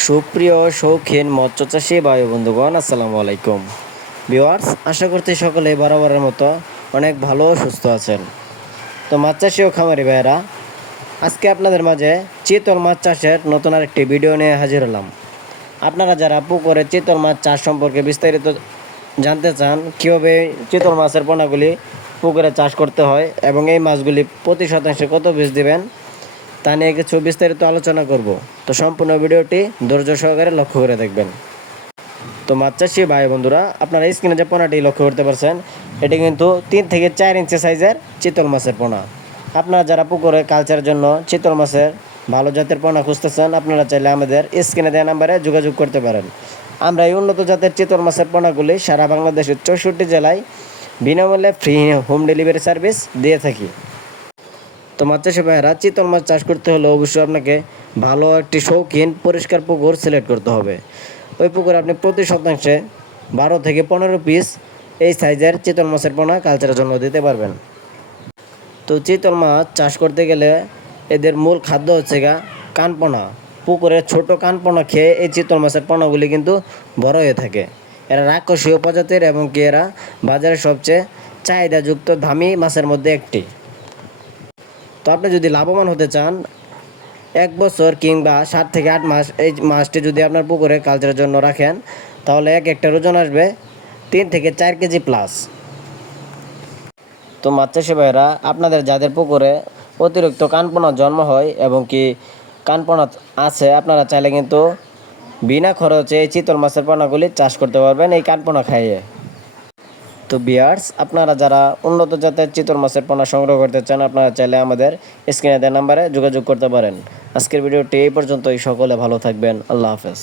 সুপ্রিয় শৌখিন মৎস্যচাষী ভাই বন্ধুগণ, আসসালামু আলাইকুম ভিউয়ার্স। আশা করছি সকলে বরাবরের মতো অনেক ভালো ও সুস্থ আছেন। তো মাছ চাষি ও খামারি ভাইয়েরা, আজকে আপনাদের মাঝে চিতল মাছ চাষের নতুন আরেকটি ভিডিও নিয়ে হাজির হলাম। আপনারা যারা পুকুরে চিতল মাছ চাষ সম্পর্কে বিস্তারিত জানতে চান, কীভাবে চিতল মাছের পোনাগুলি পুকুরে চাষ করতে হয় এবং এই মাছগুলি প্রতি শতাংশে কত বীজ দিবেন, তা নিয়ে কিছু বিস্তারিত আলোচনা করব। তো সম্পূর্ণ ভিডিওটি ধৈর্য সহকারে লক্ষ্য করে দেখবেন। তো মাছ চাষি ভাই বন্ধুরা, আপনারা স্ক্রিনে যে পোনাটি লক্ষ্য করতে পারছেন, এটি কিন্তু 3 থেকে 4 ইঞ্চি সাইজের চিতল মাছের পোনা। আপনারা যারা পুকুরে কালচারের জন্য চিতল মাছের ভালো জাতের পোনা খুঁজতেছেন, আপনারা চাইলে আমাদের স্ক্রিনে দেওয়া নাম্বারে যোগাযোগ করতে পারেন। আমরা এই উন্নত জাতের চিতল মাছের পোনাগুলি সারা বাংলাদেশের 64 জেলায় বিনামূল্যে ফ্রি হোম ডেলিভারি সার্ভিস দিয়ে থাকি। তো মাছ চাষি ভাইয়েরা, চিতল মাছ চাষ করতে হলে অবশ্যই আপনাকে ভালো একটি শৌখিন পরিষ্কার পুকুর সিলেক্ট করতে হবে। ওই পুকুরে আপনি প্রতি শতাংশে 12 থেকে 15 পিস এই সাইজের চিতল মাছের পোনা কালচারের জন্য দিতে পারবেন। তো চিতল মাছ চাষ করতে গেলে এদের মূল খাদ্য হচ্ছে কানপোনা। পুকুরে ছোট কানপোনা খেয়ে এই চিতল মাছের পোনাগুলি কিন্তু বড় হয়ে থাকে। এরা রাক্ষসীয় প্রজাতির এবং কি এরা বাজারে সবচেয়ে চাহিদাযুক্ত দামি মাছের মধ্যে একটি। তো আপনি যদি লাভবান হতে চান, 1 বছর কিংবা 7 থেকে 8 মাস এই মাছটি যদি আপনার পুকুরে কালচারের জন্য রাখেন, তাহলে এক একটা ওজন আসবে 3 থেকে 4 কেজি প্লাস। তো মাছ চাষি ভাইয়েরা, আপনাদের যাদের পুকুরে অতিরিক্ত কানপোনা জন্ম হয় এবং কি কানপোনা আছে, আপনারা চাইলে কিন্তু বিনা খরচে এই চিতল মাছের পোনাগুলি চাষ করতে পারবেন এই কানপোনা খাইয়ে। তো ভিউয়ার্স, আপনারা যারা উন্নত জাতের চিতল মাছের পোনা সংগ্রহ করতে চান, আপনারা চাইলে আমাদের স্ক্রিনে দেওয়া নাম্বারে যোগাযোগ করতে পারেন। আজকের ভিডিওটি এই পর্যন্তই। সকলে ভালো থাকবেন। আল্লাহ হাফেজ।